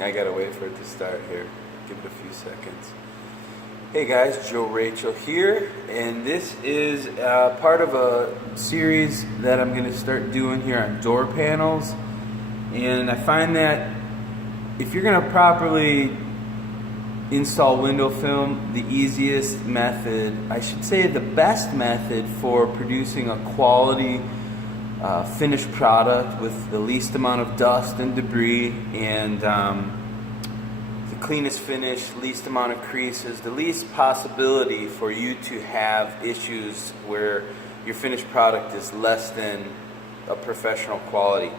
I gotta wait for it to start here. Give it a few seconds. Hey guys, Joe Rachel here, and this is part of a series that I'm gonna start doing here on door panels. And I find that if you're gonna properly install window film, the easiest method, I should say the best method for producing a quality finished product with the least amount of dust and debris and the cleanest finish, least amount of creases, the least possibility for you to have issues where your finished product is less than a professional quality.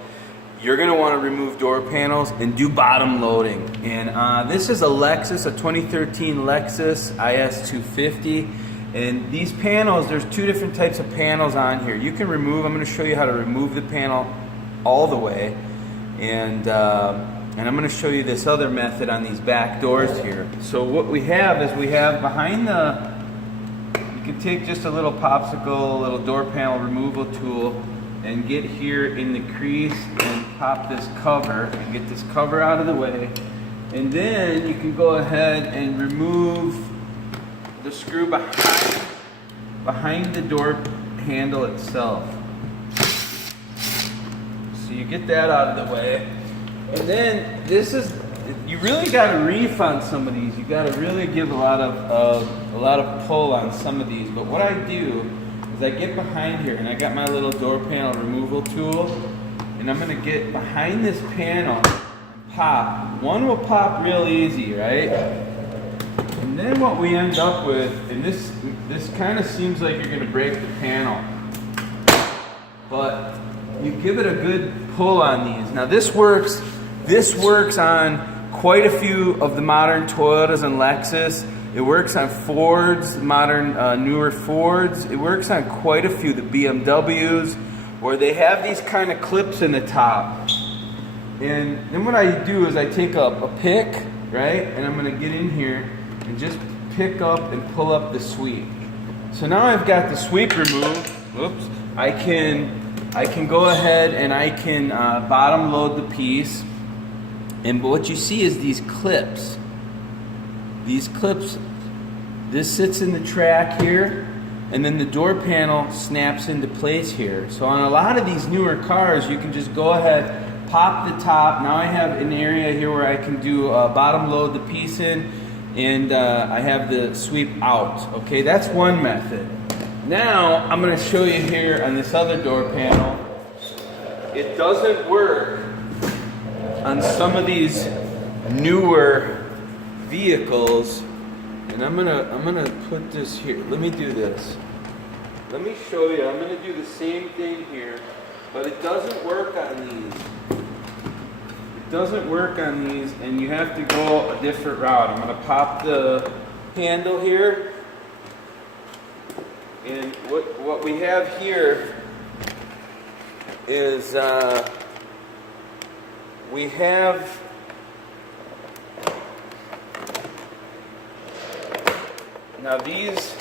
You're going to want to remove door panels and do bottom loading. And this is a Lexus, a 2013 Lexus IS250. And these panels, there's two different types of panels on here. You can remove, I'm going to show you how to remove the panel all the way. And I'm going to show you this other method on these back doors here. So what we have is we have behind the, you can take just a little popsicle, a little door panel removal tool, and get here in the crease and pop this cover and get this cover out of the way. And then you can go ahead and remove the screw behind the door handle itself. So you get that out of the way. And then this is, you really got to reef on some of these. You got to really give a lot of pull on some of these. But what I do is I get behind here and I got my little door panel removal tool, and I'm going to get behind this panel and pop. One will pop real easy, right? And then what we end up with, and this kind of seems like you're going to break the panel, but you give it a good pull on these. Now this works on quite a few of the modern Toyotas and Lexus. It works on Fords, modern newer Fords. It works on quite a few, the BMWs, where they have these kind of clips in the top. And then what I do is I take a pick, right, and I'm going to get in here and just pick up and pull up the sweep. So now I've got the sweep removed. Whoops. I can go ahead and I can bottom load the piece. And what you see is these clips. These clips, this sits in the track here, and then the door panel snaps into place here. So on a lot of these newer cars, you can just go ahead, pop the top. Now I have an area here where I can do bottom load the piece in, and I have the sweep out. Okay, that's one method. Now I'm going to show you here on this other door panel. It doesn't work on some of these newer vehicles, and I'm gonna put this here. Let me do this. Let me show you. I'm gonna do the same thing here, but it doesn't work on these. It doesn't work on these, and you have to go a different route. I'm gonna pop the handle here, and what we have here is we have now these,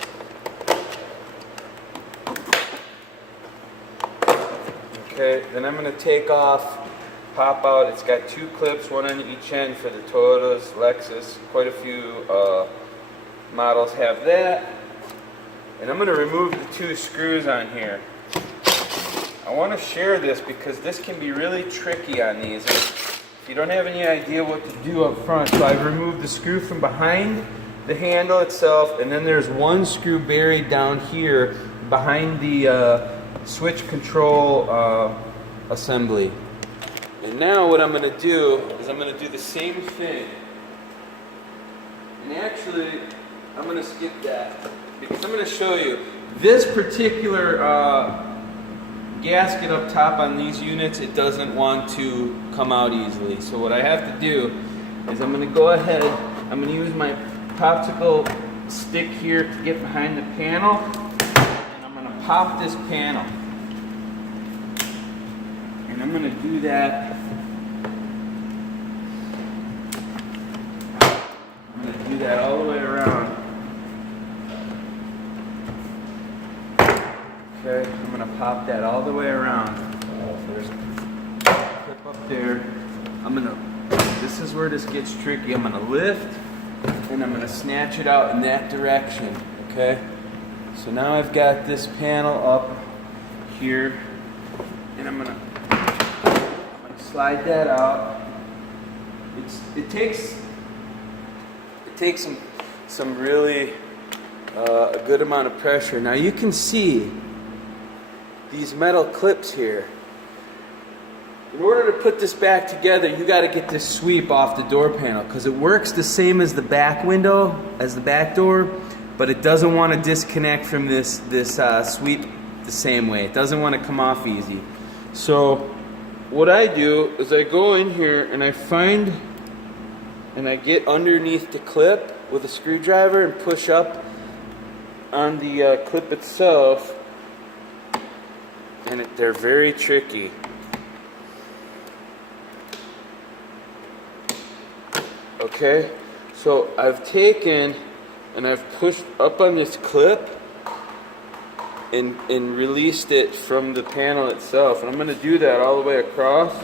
okay, then I'm going to take off, pop out. It's got two clips, one on each end for the Toyotas, Lexus. Quite a few models have that. And I'm going to remove the two screws on here. I want to share this because this can be really tricky on these. If you don't have any idea what to do up front, so I've removed the screw from behind the handle itself, and then there's one screw buried down here behind the switch control assembly. And now what I'm going to do is I'm going to do the same thing. And actually, I'm going to skip that because I'm going to show you this particular gasket up top on these units. It doesn't want to come out easily. So what I have to do is I'm going to go ahead, I'm going to use my popsicle stick here to get behind the panel, and I'm going to pop this panel. And I'm going to do that. I'm going to do that all the way around. Okay, I'm going to pop that all the way around. There's a clip up there. I'm going to this is where this gets tricky. I'm gonna lift and I'm gonna snatch it out in that direction, okay? So now I've got this panel up here, and I'm gonna slide that out. It takes some really a good amount of pressure. Now you can see these metal clips here. In order to put this back together, you got to get this sweep off the door panel because it works the same as the back window, as the back door, but it doesn't want to disconnect from this sweep the same way. It doesn't want to come off easy. So what I do is I go in here and I find and I get underneath the clip with a screwdriver and push up on the clip itself, and they're very tricky. Okay, so I've taken and I've pushed up on this clip and released it from the panel itself, and I'm going to do that all the way across.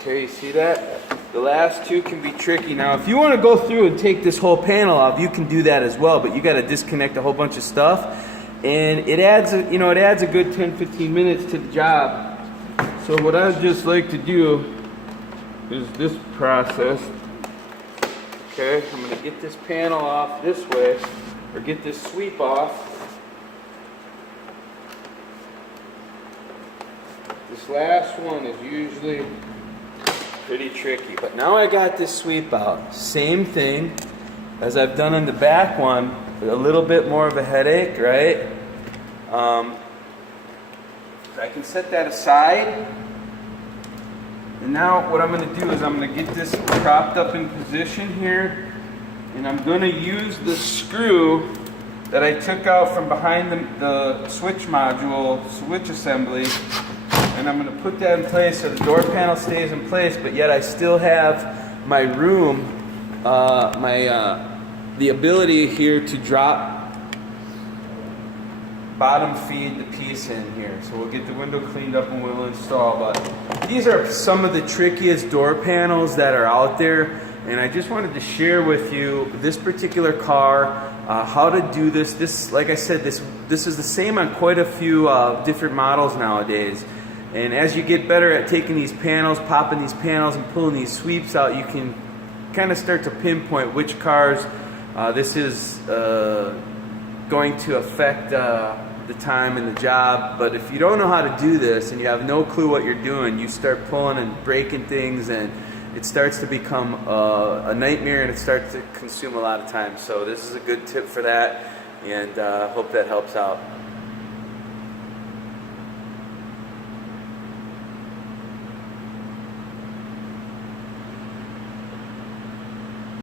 Okay, you see that? The last two can be tricky. Now if you want to go through and take this whole panel off, you can do that as well, but you got to disconnect a whole bunch of stuff, and it adds a good 10-15 minutes to the job. So what I'd just like to do is this process. Okay, I'm going to get this panel off this way, or get this sweep off. This last one is usually pretty tricky, but now I got this sweep out. Same thing as I've done on the back one, but a little bit more of a headache, right? I can set that aside. And now what I'm going to do is I'm going to get this propped up in position here, and I'm going to use the screw that I took out from behind the switch module, switch assembly, and I'm going to put that in place so the door panel stays in place, but yet I still have my room, the ability here to drop bottom feed the piece in here. So we'll get the window cleaned up and we'll install. But these are some of the trickiest door panels that are out there, and I just wanted to share with you this particular car, how to do this. This, like I said, this is the same on quite a few different models nowadays. And as you get better at taking these panels, popping these panels and pulling these sweeps out, you can kind of start to pinpoint which cars this is going to affect the time and the job. But if you don't know how to do this and you have no clue what you're doing, you start pulling and breaking things, and it starts to become a nightmare, and it starts to consume a lot of time. So this is a good tip for that, and hope that helps out.